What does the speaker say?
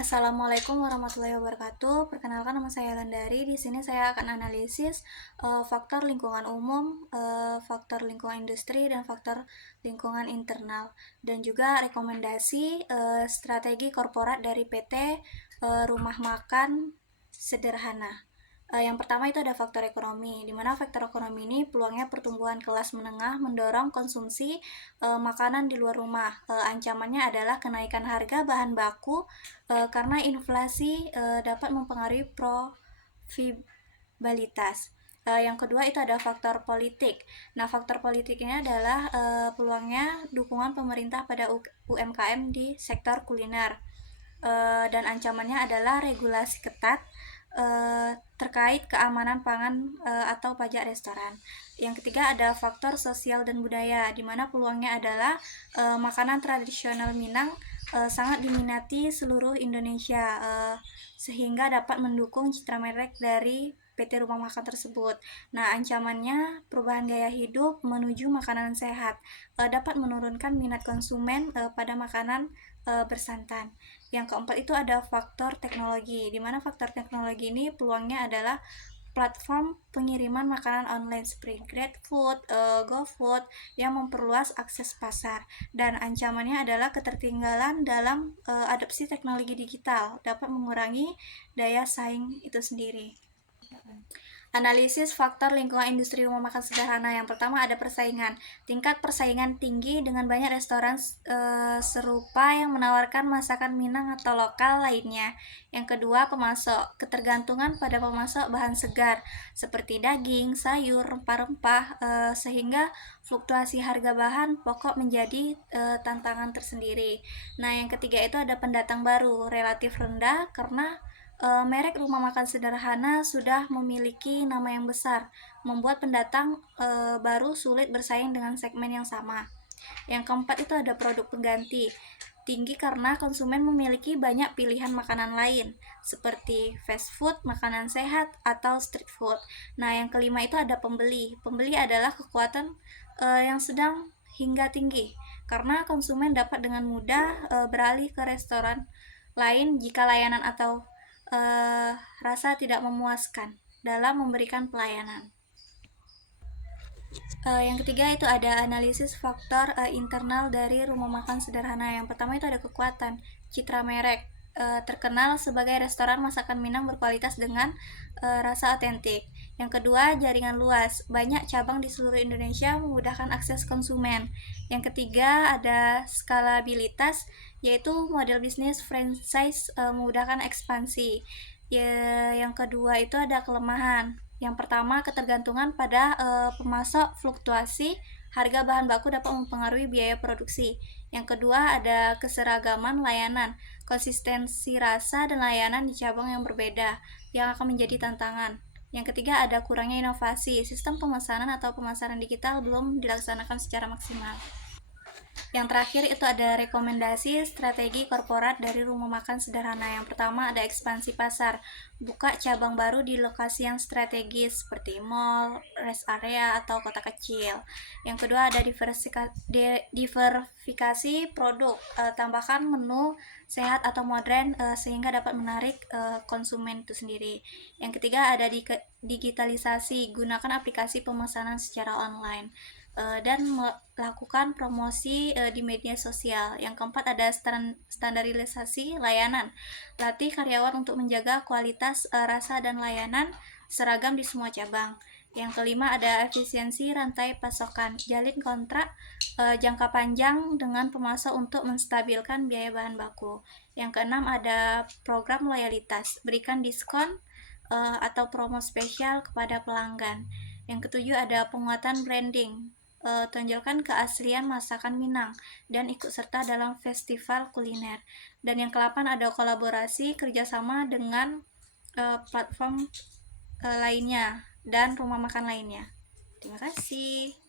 Assalamualaikum warahmatullahi wabarakatuh. Perkenalkan nama saya Landari. Di sini saya akan analisis faktor lingkungan umum, faktor lingkungan industri, dan faktor lingkungan internal, dan juga rekomendasi strategi korporat dari PT Rumah Makan Sederhana. Yang pertama itu ada faktor ekonomi, di mana faktor ekonomi ini peluangnya pertumbuhan kelas menengah mendorong konsumsi makanan di luar rumah. Ancamannya adalah kenaikan harga bahan baku karena inflasi dapat mempengaruhi profitabilitas. Yang kedua itu ada faktor politik. Nah, faktor politik ini adalah peluangnya dukungan pemerintah pada UMKM di sektor kuliner. Dan ancamannya adalah regulasi ketat terkait keamanan pangan atau pajak restoran. Yang ketiga ada faktor sosial dan budaya, di mana peluangnya adalah makanan tradisional Minang sangat diminati seluruh Indonesia, sehingga dapat mendukung citra merek dari PT Rumah Makan tersebut. Nah, ancamannya perubahan gaya hidup menuju makanan sehat dapat menurunkan minat konsumen pada makanan bersantan. Yang keempat itu ada faktor teknologi, di mana faktor teknologi ini peluangnya adalah platform pengiriman makanan online seperti GrabFood, GoFood yang memperluas akses pasar, dan ancamannya adalah ketertinggalan dalam adopsi teknologi digital dapat mengurangi daya saing itu sendiri. Analisis faktor lingkungan industri rumah makan sederhana. Yang pertama ada persaingan. Tingkat persaingan tinggi dengan banyak restoran serupa yang menawarkan masakan Minang atau lokal lainnya. Yang kedua, pemasok. Ketergantungan pada pemasok bahan segar seperti daging, sayur, rempah-rempah sehingga fluktuasi harga bahan pokok menjadi tantangan tersendiri. Nah, yang ketiga itu ada pendatang baru relatif rendah karena merek rumah makan sederhana sudah memiliki nama yang besar, membuat pendatang baru sulit bersaing dengan segmen yang sama. Yang keempat itu ada produk pengganti, tinggi karena konsumen memiliki banyak pilihan makanan lain, seperti fast food, makanan sehat, atau street food. Nah, yang kelima itu ada pembeli. Pembeli adalah kekuatan yang sedang hingga tinggi, karena konsumen dapat dengan mudah beralih ke restoran lain jika layanan atau rasa tidak memuaskan dalam memberikan pelayanan. Yang ketiga itu ada analisis faktor internal dari rumah makan sederhana. Yang pertama itu ada kekuatan citra merek, terkenal sebagai restoran masakan Minang berkualitas dengan rasa otentik. Yang kedua, jaringan luas, banyak cabang di seluruh Indonesia memudahkan akses konsumen. Yang ketiga ada skalabilitas, yaitu model bisnis franchise memudahkan ekspansi. Yang kedua itu ada kelemahan. Yang pertama, ketergantungan pada pemasok fluktuasi harga bahan baku dapat mempengaruhi biaya produksi. Yang kedua, ada keseragaman layanan, konsistensi rasa dan layanan di cabang yang berbeda yang akan menjadi tantangan. Yang ketiga, ada kurangnya inovasi, sistem pemesanan atau pemasaran digital belum dilaksanakan secara maksimal. Yang terakhir itu ada rekomendasi strategi korporat dari rumah makan sederhana. Yang pertama ada ekspansi pasar, buka cabang baru di lokasi yang strategis seperti mall, rest area, atau kota kecil. Yang kedua ada diversifikasi produk, tambahkan menu sehat atau modern sehingga dapat menarik konsumen itu sendiri. Yang ketiga ada digitalisasi, gunakan aplikasi pemesanan secara online dan melakukan promosi di media sosial. Yang keempat ada standarisasi layanan, latih karyawan untuk menjaga kualitas rasa dan layanan seragam di semua cabang. Yang kelima ada efisiensi rantai pasokan, jalin kontrak jangka panjang dengan pemasok untuk menstabilkan biaya bahan baku. Yang keenam ada program loyalitas, berikan diskon atau promo spesial kepada pelanggan. Yang ketujuh ada penguatan branding, tonjolkan keaslian masakan Minang dan ikut serta dalam festival kuliner. Dan yang ke-8 ada kolaborasi kerjasama dengan platform lainnya dan rumah makan lainnya. Terima kasih.